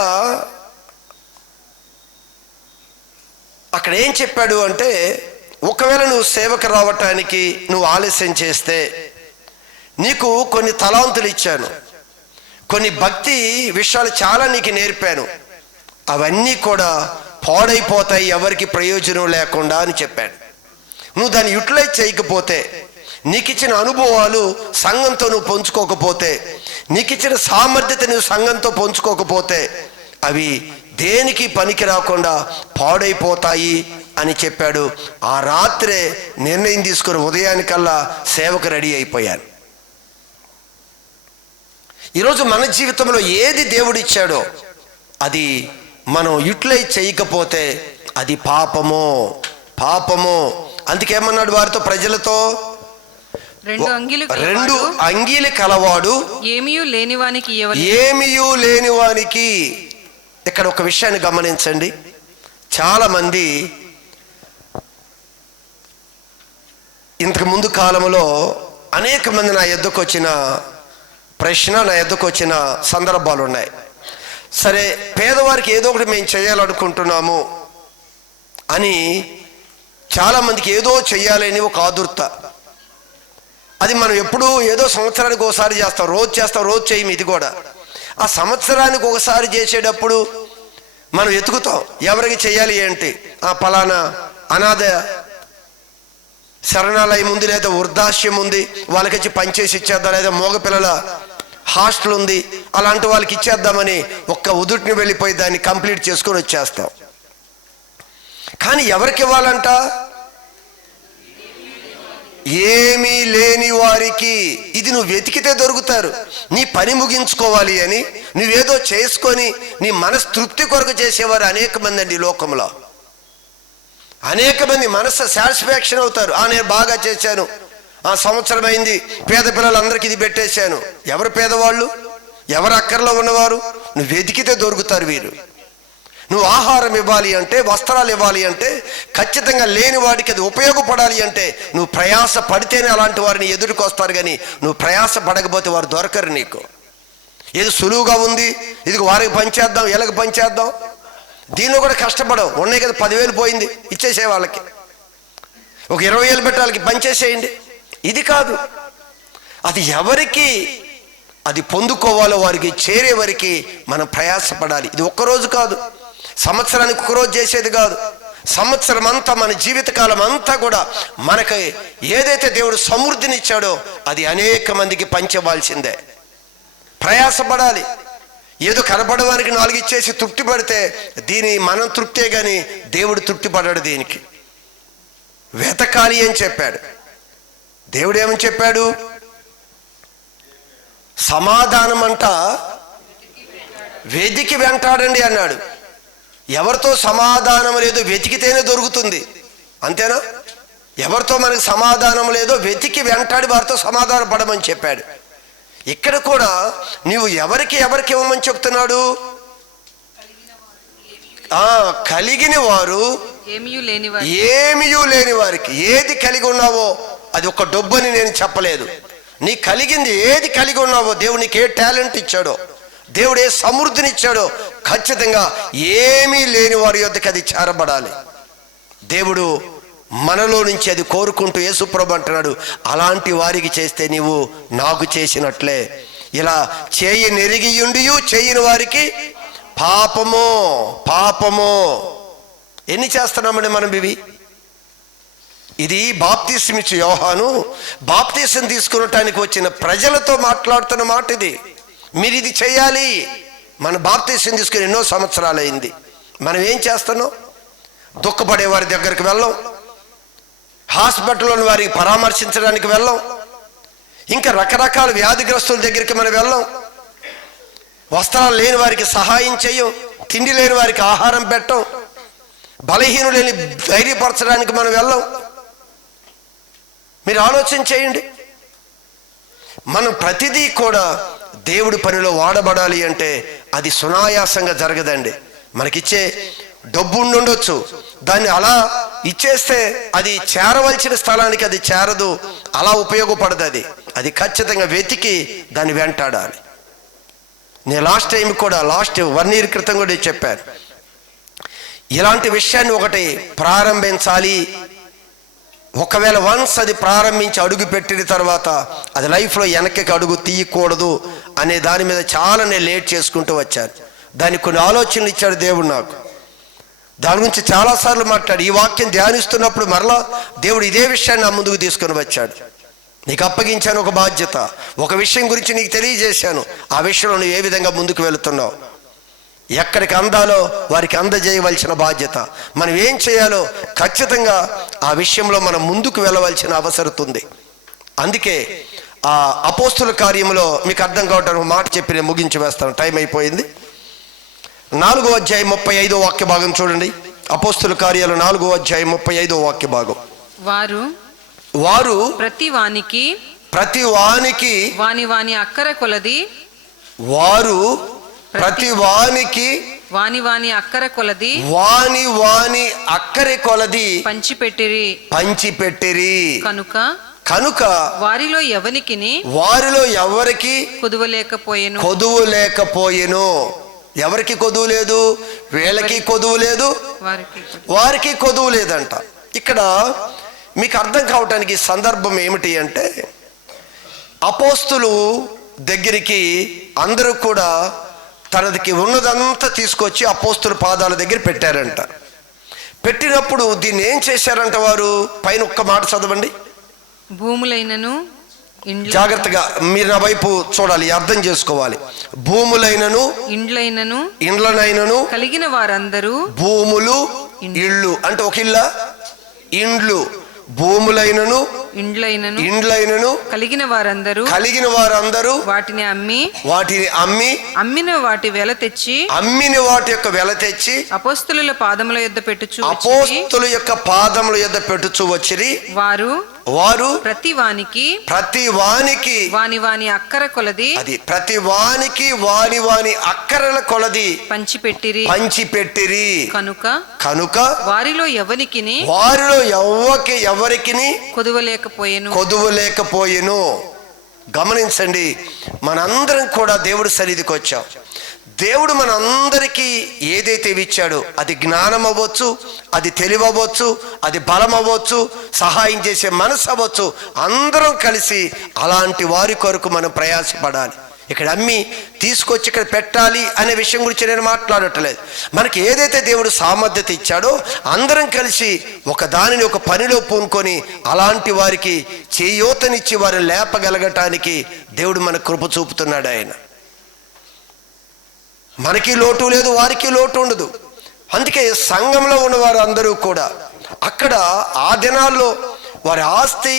అక్కడ ఏం చెప్పాడు అంటే, ఒకవేళ నువ్వు సేవకు రావటానికి నువ్వు ఆలస్యం చేస్తే నీకు కొన్ని తలాంతులు ఇచ్చాను, కొన్ని భక్తి విషయాలు చాలా నీకు నేర్పాను, అవన్నీ కూడా పాడైపోతాయి, ఎవరికి ప్రయోజనం లేకుండా అని చెప్పాడు. నువ్వు దాన్ని యూటిలైజ్ చేయకపోతే, నీకు ఇచ్చిన అనుభవాలు సంఘంతో నువ్వు పంచుకోకపోతే, నీకు ఇచ్చిన సామర్థ్యత నువ్వు సంఘంతో పంచుకోకపోతే అవి దేనికి పనికి రాకుండా పాడైపోతాయి అని చెప్పాడు. ఆ రాత్రే నిర్ణయం తీసుకుని ఉదయానికల్లా సేవకు రెడీ అయిపోయాను. ఈరోజు మన జీవితంలో ఏది దేవుడిచ్చాడో అది మనం యూటిలైజ్ చేయకపోతే అది పాపము. అందుకేమన్నాడు వారితో, ప్రజలతో 2 అంగీలు కలవాడు ఏమియు లేనివానికి. ఇక్కడ ఒక విషయాన్ని గమనించండి. చాలా మంది ఇంతకు ముందు కాలంలో అనేక మంది నా ఎద్దుకు వచ్చిన సందర్భాలు ఉన్నాయి. సరే, పేదవారికి ఏదో ఒకటి మేము చేయాలనుకుంటున్నాము అని చాలామందికి ఏదో చెయ్యాలని ఒక ఆదుర్త. అది మనం ఎప్పుడూ ఏదో సంవత్సరానికి ఒకసారి చేస్తాం, రోజు చేయము. ఇది కూడా ఆ సంవత్సరానికి ఒకసారి చేసేటప్పుడు మనం ఎతుకుతాం ఎవరికి చేయాలి ఏంటి. ఆ పలానా అనాథ శరణాలయం ఉంది, లేదా వృద్ధాశ్యం ఉంది, వాళ్ళకి పనిచేసి ఇచ్చేద్దాం, లేదా మగపిల్లల హాస్టల్ ఉంది, అలాంటి వాళ్ళకి ఇచ్చేద్దామని ఒక్క ఉదుటిని వెళ్ళిపోయి దాన్ని కంప్లీట్ చేసుకొని వచ్చేస్తాం. కానీ ఎవరికి ఇవ్వాలంట? ఏమీ లేని వారికి. ఇది నువ్వు వెతికితే దొరుకుతారు. నీ పని ముగించుకోవాలి అని నువ్వేదో చేసుకొని నీ మనసు తృప్తి కొరకు చేసేవారు అనేక మంది అండి. ఈ లోకంలో అనేక మంది మనసు సాటిస్ఫాక్షన్ అవుతారు. నేను బాగా చేశాను, సంవత్సరం అయింది, పేద పిల్లలందరికీ ఇది పెట్టేశాను. ఎవరు పేదవాళ్ళు, ఎవరు అక్కర్లో ఉన్నవారు? నువ్వు వెతికితే దొరుకుతారు వీరు. నువ్వు ఆహారం ఇవ్వాలి అంటే, వస్త్రాలు ఇవ్వాలి అంటే, ఖచ్చితంగా లేని వాడికి అది ఉపయోగపడాలి అంటే నువ్వు ప్రయాస పడితేనే అలాంటి వారిని ఎదుర్కొస్తారు. కానీ నువ్వు ప్రయాస పడకపోతే వారు దొరకరు నీకు. ఏది సులువుగా ఉంది, ఇది వారికి పనిచేద్దాం, ఎలాగ పనిచేద్దాం, దీనిలో కూడా కష్టపడవు. ఉన్నాయి కదా 10,000 పోయింది, ఇచ్చేసే వాళ్ళకి. ఒక 20,000 పెట్టి వాళ్ళకి పనిచేసేయండి. ఇది కాదు. అది ఎవరికి అది పొందుకోవాలో వారికి చేరే వరకు మనం ప్రయాసపడాలి. ఇది ఒక్కరోజు కాదు, సంవత్సరానికి ఒక్కరోజు చేసేది కాదు. సంవత్సరం అంతా, మన జీవితకాలం అంతా కూడా మనకి ఏదైతే దేవుడు సమృద్ధినిచ్చాడో అది అనేక మందికి పంచవలసిందే. ప్రయాసపడాలి. ఏదో కనపడడానికి 4 ఇచ్చేసి తృప్తి పడితే దీని మనం తృప్తే కానీ దేవుడు తృప్తి పడాడు. దీనికి వెతకాలి అని చెప్పాడు. దేవుడు ఏమని చెప్పాడు? సమాధానం అంట వెతికి వెంటాడండి అన్నాడు. ఎవరితో సమాధానం లేదో వెతికితేనే దొరుకుతుంది, అంతేనా? ఎవరితో మనకు సమాధానం లేదో వెతికి వెంటాడి వారితో సమాధానం పడమని చెప్పాడు. ఇక్కడ కూడా నీవు ఎవరికి ఇవ్వమని చెప్తున్నాడు? కలిగిన వారు ఏమీ లేని వారికి. ఏది కలిగి ఉన్నావో అది ఒక డబ్బని నేను చెప్పలేదు. నీ కలిగింది ఏది కలిగి ఉన్నావో, దేవుడు నీకు ఏ టాలెంట్ ఇచ్చాడో, దేవుడు ఏ సమృద్ధిని ఇచ్చాడో, ఖచ్చితంగా ఏమీ లేని వారి యొద్దకు అది చేరబడాలి. దేవుడు మనలో నుంచి అది కోరుకుంటూ యేసుప్రభు అంటున్నాడు, అలాంటి వారికి చేస్తే నీవు నాకు చేసినట్లే. ఇలా నెరిగియుండియు చేయని వారికి పాపము పాపము. ఎన్ని చేస్తున్నామండి మనం ఇవి? ఇది బాప్తీసం ఇచ్చే యోహాను బాప్తీసం తీసుకునటానికి వచ్చిన ప్రజలతో మాట్లాడుతున్న మాట ఇది. మీరు ఇది చేయాలి. మన బాప్తీసం తీసుకుని ఎన్నో సంవత్సరాలు అయింది. మనం ఏం చేస్తున్నాం? దుఃఖపడే వారి దగ్గరికి వెళ్ళం, హాస్పిటల్లోని వారికి పరామర్శించడానికి వెళ్ళం, ఇంకా రకరకాల వ్యాధిగ్రస్తుల దగ్గరికి మనం వెళ్ళం, వస్త్రాలు లేని వారికి సహాయం చేయం, తిండి లేని వారికి ఆహారం పెట్టం, బలహీనులని ధైర్యపరచడానికి మనం వెళ్ళం. మీరు ఆలోచన చేయండి. మనం ప్రతిదీ కూడా దేవుడి పనిలో వాడబడాలి అంటే అది సునాయాసంగా జరగదండి. మనకిచ్చే డబ్బు ఉండొచ్చు, దాన్ని అలా ఇచ్చేస్తే అది చేరవలసిన స్థలానికి అది చేరదు, అలా ఉపయోగపడదు. అది ఖచ్చితంగా వెతికి దాన్ని వెంటాడాలి. నేను లాస్ట్ 1 year క్రితం కూడా చెప్పాను. ఇలాంటి విషయాన్ని ఒకటి ప్రారంభించాలి. ఒకవేళ వన్స్ అది ప్రారంభించి అడుగు పెట్టిన తర్వాత అది లైఫ్లో వెనక్కి అడుగు తీయకూడదు అనే దాని మీద చాలా నేను లేట్ చేసుకుంటూ వచ్చాను. దానికి కొన్ని ఆలోచనలు ఇచ్చాడు దేవుడు నాకు. దాని గురించి చాలాసార్లు మాట్లాడు. ఈ వాక్యం ధ్యానిస్తున్నప్పుడు మరలా దేవుడు ఇదే విషయాన్ని నా ముందుకు తీసుకొని వచ్చాడు. నీకు అప్పగించాను ఒక బాధ్యత, ఒక విషయం గురించి నీకు తెలియజేశాను. ఆ విషయంలో నువ్వు ఏ విధంగా ముందుకు వెళుతున్నావు, ఎక్కడికి అందాలో వారికి అందజేయవలసిన బాధ్యత, మనం ఏం చేయాలో ఖచ్చితంగా ఆ విషయంలో మనం ముందుకు వెళ్ళవలసిన అవసరం ఉంది. అందుకే ఆ అపోస్తుల కార్యంలో మీకు అర్థం కావటానికి ఒక మాట చెప్పి నేను ముగించి వేస్తాను, టైం అయిపోయింది. 4వ అధ్యాయం 35వ వాక్య భాగం చూడండి. అపోస్తుల కార్యాలు 4వ అధ్యాయం 35వ వాక్య భాగం. వారు ప్రతి వానికి వాని అక్కర కొలది, వారు ప్రతి వానికి వాని అక్కర కొలది వాని అక్కరి కొలది పంచిపెట్టిరి. కనుక వారిలో ఎవరికి కొదువు లేకపోయెను. ఎవరికి కొదువు లేదు? వీళ్ళకి కొదువు లేదు, వారికి కొదువు లేదంట. ఇక్కడ మీకు అర్థం కావటానికి సందర్భం ఏమిటి అంటే, అపోస్తులు దగ్గరికి అందరూ కూడా తనకి ఉన్నదంతా తీసుకొచ్చి అపోస్తుల పాదాల దగ్గర పెట్టారంట. పెట్టినప్పుడు దీన్ని ఏం చేశారంట వారు? పైన ఒక్క మాట చదవండి. భూములైనను, జాగ్రత్తగా మీరు నా వైపు చూడాలి, అర్థం చేసుకోవాలి. భూములైనను, ఇండ్లనైనను కలిగిన వారందరూ. భూములు, ఇళ్ళు అంటే ఒక ఇళ్ళ, ఇండ్లు, భూములైనను ఇండ్లైనను కలిగిన వారందరూ వాటిని అమ్మి అమ్మిన వాటి వెల తెచ్చి యొక్క వెల తెచ్చి అపోస్తలుల పాదముల యొద్ద పెట్టుచు వచ్చిరి. వారు ప్రతి వానికి వాని అక్కర కొలది అది ప్రతి వానికి వాని అక్కరల కొలది పంచిపెట్టిరి. కనుక వారిలో ఎవరికిని కొదువలేకపోయెను. గమనించండి, మనందరం కూడా దేవుడి సన్నిధికి వచ్చాం. దేవుడు మనందరికీ ఏదైతే ఇచ్చాడో అది జ్ఞానం అవ్వచ్చు, అది తెలివి అవ్వచ్చు, అది బలం అవ్వచ్చు, సహాయం చేసే మనసు అవ్వచ్చు. అందరం కలిసి అలాంటి వారి కొరకు మనం ప్రయాసపడాలి. ఇక్కడ అమ్మి తీసుకొచ్చి ఇక్కడ పెట్టాలి అనే విషయం గురించి నేను మాట్లాడట్లేదు. మనకి ఏదైతే దేవుడు సామర్థ్యత ఇచ్చాడో అందరం కలిసి ఒక దానిని ఒక పనిలో పూనుకొని అలాంటి వారికి చేయూతనిచ్చి వారిని లేపగలగటానికి దేవుడు మన కృప చూపుతున్నాడు. ఆయన మనకి లోటు లేదు, వారికి లోటు ఉండదు. అందుకే సంఘంలో ఉన్నవారు అందరూ కూడా అక్కడ ఆ దినాల్లో వారి ఆస్తి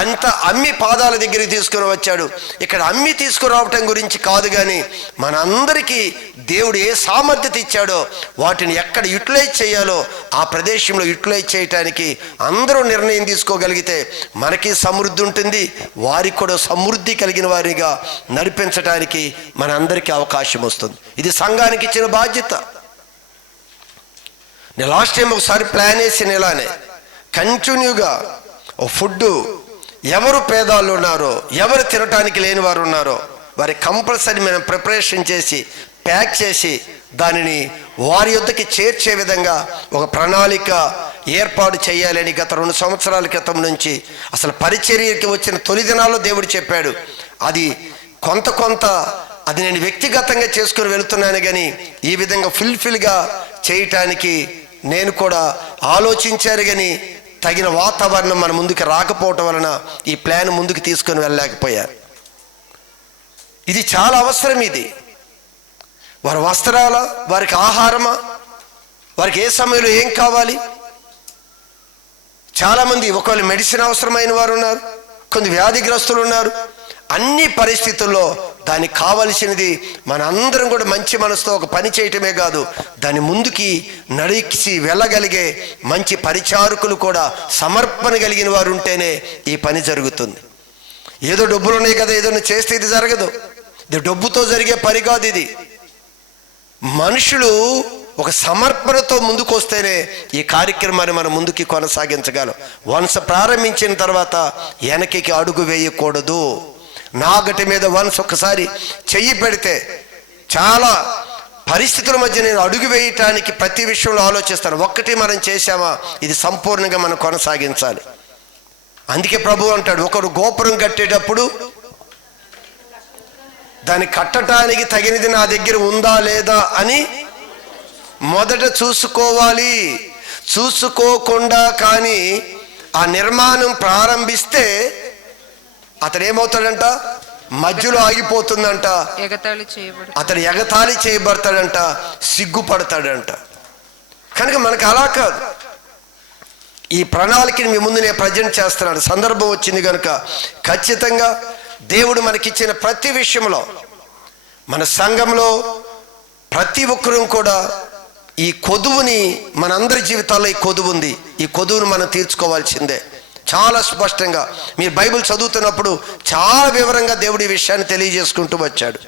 అంత అమ్మి పాదాల దగ్గరికి తీసుకుని వచ్చాడు. ఇక్కడ అమ్మి తీసుకురావటం గురించి కాదు, కానీ మనందరికీ దేవుడు ఏ సామర్థ్యత ఇచ్చాడో వాటిని ఎక్కడ యూటిలైజ్ చేయాలో ఆ ప్రదేశంలో యూటిలైజ్ చేయటానికి అందరూ నిర్ణయం తీసుకోగలిగితే మనకి సమృద్ధి ఉంటుంది, వారికి కూడా సమృద్ధి కలిగిన వారిగా నడిపించడానికి మనందరికీ అవకాశం వస్తుంది. ఇది సంఘానికి ఇచ్చిన బాధ్యత. నేను లాస్ట్ టైం ఒకసారి ప్లాన్ వేసిన ఇలానే కంటిన్యూగా ఫుడ్ ఎవరు పేదాలు ఉన్నారో, ఎవరు తినటానికి లేని వారు ఉన్నారో వారి కంపల్సరీ మనం ప్రిపరేషన్ చేసి ప్యాక్ చేసి దానిని వారి యొద్దకి చేర్చే విధంగా ఒక ప్రణాళిక ఏర్పాటు చేయాలని గత 2 సంవత్సరాల క్రితం నుంచి అసలు పరిచర్యకి వచ్చిన తొలి దినాల్లో దేవుడు చెప్పాడు. అది కొంత అది నేను వ్యక్తిగతంగా చేసుకుని వెళుతున్నాను, కానీ ఈ విధంగా ఫుల్ఫిల్గా చేయటానికి నేను కూడా ఆలోచించాను, కానీ తగిన వాతావరణం మన ముందుకు రాకపోవటం వలన ఈ ప్లాన్ ముందుకు తీసుకొని వెళ్ళలేకపోయారు. ఇది చాలా అవసరం. ఇది వారి వస్త్రాల, వారికి ఆహారమా, వారికి ఏ సమయంలో ఏం కావాలి. చాలామంది ఒకవేళ మెడిసిన్ అవసరమైన వారు ఉన్నారు, కొంత వ్యాధిగ్రస్తులు ఉన్నారు. అన్ని పరిస్థితుల్లో దానికి కావలసినది మన అందరం కూడా మంచి మనసుతో ఒక పని చేయటమే కాదు, దాని ముందుకి నడిచి వెళ్ళగలిగే మంచి పరిచారకులు కూడా సమర్పణ కలిగిన వారు ఉంటేనే ఈ పని జరుగుతుంది. ఏదో డబ్బులు ఉన్నాయి కదా, ఏదో చేస్తే ఇది జరగదు. ఇది డబ్బుతో జరిగే పని కాదు. ఇది మనుషులు ఒక సమర్పణతో ముందుకు వస్తేనే ఈ కార్యక్రమాన్ని మనం ముందుకి కొనసాగించగలం. వన్స్ ప్రారంభించిన తర్వాత వెనక్కి అడుగు వేయకూడదు. నాగటి మీద వన్స్ ఒక్కసారి చెయ్యి పెడితే చాలా పరిస్థితుల మధ్య నేను అడుగు వేయటానికి ప్రతి విషయంలో ఆలోచిస్తాను. ఒక్కటి మనం చేశామా ఇది సంపూర్ణంగా మనం కొనసాగించాలి. అందుకే ప్రభు అంటాడు, ఒకరు గోపురం కట్టేటప్పుడు దాన్ని కట్టడానికి తగినది నా దగ్గర ఉందా లేదా అని మొదట చూసుకోవాలి. చూసుకోకుండా కానీ ఆ నిర్మాణం ప్రారంభిస్తే అతను ఏమవుతాడంట, మధ్యలో ఆగిపోతుందంట, అతను ఎగతాళి చేయబడతాడంట, సిగ్గుపడతాడంట. కనుక మనకు అలా కాదు. ఈ ప్రణాళికని మీ ముందు నేను ప్రజెంట్ చేస్తున్నాను. సందర్భం వచ్చింది కనుక ఖచ్చితంగా దేవుడు మనకిచ్చిన ప్రతి విషయంలో మన సంఘంలో ప్రతి ఒక్కరూ కూడా ఈ కొదువుని, మనందరి జీవితాల్లో ఈ కొదువు ఉంది, ఈ కొదువును మనం తీర్చుకోవాల్సిందే. చాలా స్పష్టంగా మీరు బైబిల్ చదువుతున్నప్పుడు చాలా వివరంగా దేవుడు ఈ విషయాన్ని తెలియజేసుకుంటూ వచ్చాడు.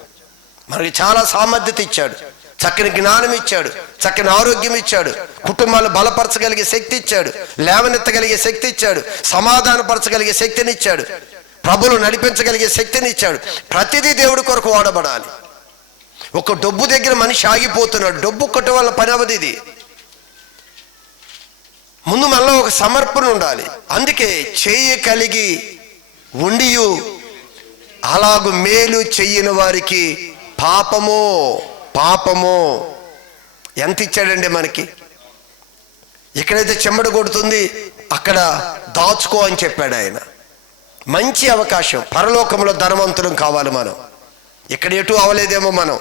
మనకి చాలా సామర్థ్యత ఇచ్చాడు, చక్కని జ్ఞానం ఇచ్చాడు, చక్కని ఆరోగ్యం ఇచ్చాడు, కుటుంబాలను బలపరచగలిగే శక్తి ఇచ్చాడు, లేవనెత్తగలిగే శక్తి ఇచ్చాడు, సమాధానపరచగలిగే శక్తిని ఇచ్చాడు, ప్రభులు నడిపించగలిగే శక్తిని ఇచ్చాడు. ప్రతిదీ దేవుడి కొరకు వాడబడాలి. ఒక డబ్బు దగ్గర మనిషి ఆగిపోతున్నాడు. డబ్బు కొట్ట వల్ల పని అవదు. ఇది ముందు మనలో ఒక సమర్పణ ఉండాలి. అందుకే చేయ కలిగి ఉండియు అలాగు మేలు చెయ్యని వారికి పాపము ఎంత ఇచ్చాడండి మనకి. ఎక్కడైతే చెమట కొడుతుంది అక్కడ దాచుకో అని చెప్పాడు ఆయన. మంచి అవకాశం. పరలోకంలో ధనవంతులం కావాలి మనం. ఇక్కడ ఎటు అవలేదేమో మనం,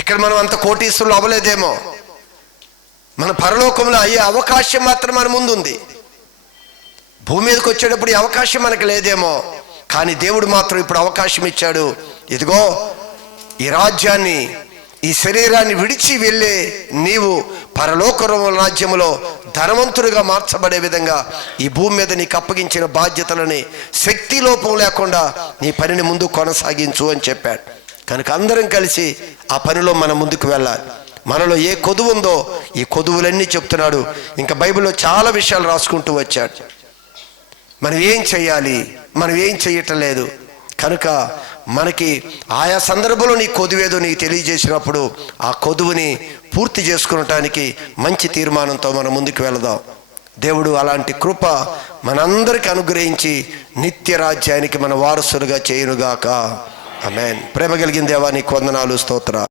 ఇక్కడ మనం అంత కోటీశ్వరులు అవలేదేమో. మన పరలోకంలో అయ్యే అవకాశం మాత్రం మన ముందు ఉంది. భూమి మీదకి వచ్చేటప్పుడు ఈ అవకాశం మనకు లేదేమో, కానీ దేవుడు మాత్రం ఇప్పుడు అవకాశం ఇచ్చాడు. ఇదిగో ఈ రాజ్యాన్ని, ఈ శరీరాన్ని విడిచి వెళ్ళే నీవు పరలోక రాజ్యములో ధనవంతుడిగా మార్చబడే విధంగా ఈ భూమి మీద నీకు అప్పగించిన బాధ్యతలని శక్తి లోపం లేకుండా నీ పనిని ముందు కొనసాగించు అని చెప్పాడు. కనుక అందరం కలిసి ఆ పనిలో మనం ముందుకు వెళ్ళాలి. మనలో ఏ కొదువు ఉందో ఈ కొదువులన్నీ చెప్తున్నాడు. ఇంకా బైబిల్లో చాలా విషయాలు రాసుకుంటూ వచ్చాడు. మనం ఏం చేయాలి, మనం ఏం చేయటం లేదు. కనుక మనకి ఆయా సందర్భంలో నీ కొదువేదో నీకు తెలియజేసినప్పుడు ఆ కొదువుని పూర్తి చేసుకునటానికి మంచి తీర్మానంతో మనం ముందుకు వెళదాం. దేవుడు అలాంటి కృప మనందరికి అనుగ్రహించి నిత్య రాజ్యానికి మన వారసులుగా చేయునుగాక. ఆమేన్. ప్రేమ కలిగిన దేవా నీకు వందనాలు, స్తోత్రాలు.